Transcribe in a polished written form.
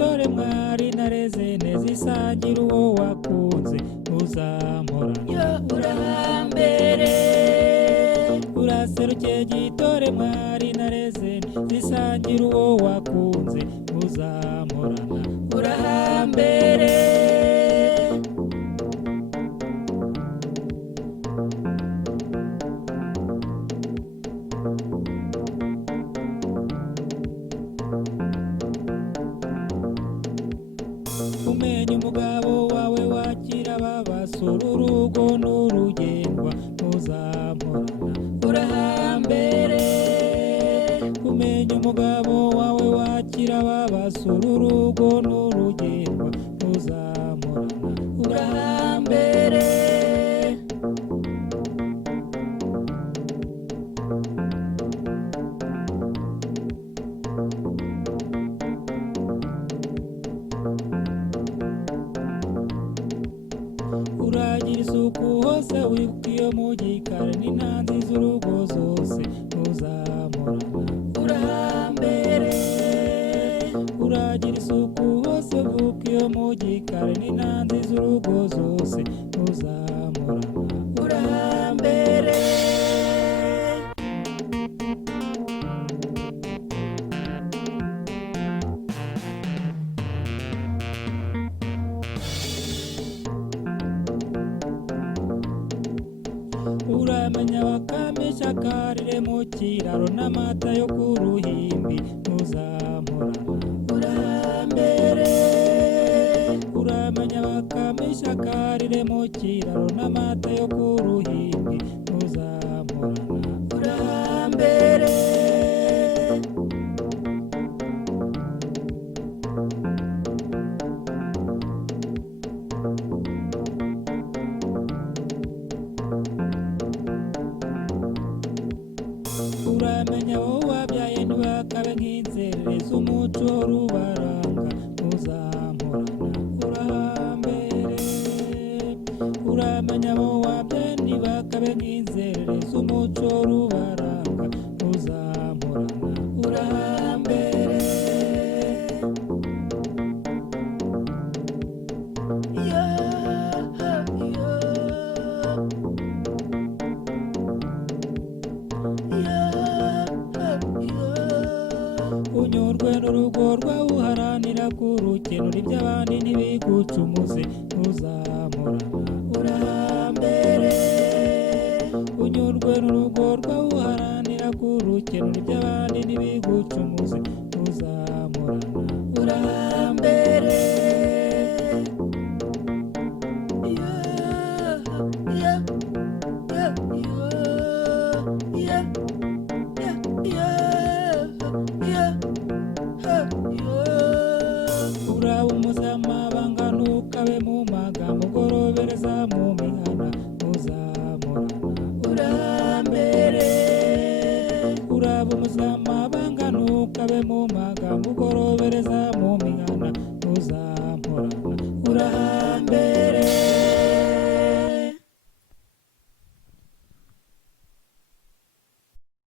gitore mwari nareze neza isangira uwo wakunze ntuzamporana urahambere uraserukiye gitore mwari nareze neza isangira uwo wakunze ntuzamporana urahambere umenya umugabo wawe wakira babasura urugo n'urugendwa ntuzamporana urahambere umenya umugabo wawe wakira babasura urugo n'urugendwa ntuzamporana urahambere uragira isuku hose wibuka iyo mu gikari n'intanzi z'urugo zose ntuzamporana urahambere uragira isuku hose wibuka iyo mu gikari n'intanzi z'urugo zose ntuzamporana urahambere uramenya bakamisha karire mu kiraro n'amata yo ku ruhimbi ntuzamporana urahambere uramenya bakamisha karire mu kiraro n'amata yo ku ruhimbi ntuzamporana urahambere uramenya wowe wabyaye ntibakabe nk'inzererezi umuco rubaranga ntuzamporana urahambere uramenya wowe wabyaye ntibakabe nk'inzererezi umuco rubaranga ntuzamporana urahambere unyurwe n'urugo rwawe uharanira kurukenura iby'abandi ntibigucumuze ntuzamporana urahambere unyurwe n'urugo rwawe uharanira kurukenura iby'abandi ntibigucumuze ntuzamporana urahambere uraba umuzamabanga ntukabe mu magambo ugorobereza mu mihana ntuzamporana urahambere uraba umuzamabanga ntukabe mu magambo ugorobereza mu mihana ntuzamporana urahambere